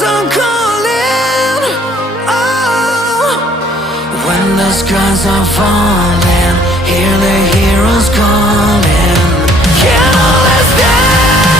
heroes are calling. Oh, when the skies are falling, hear the heroes calling.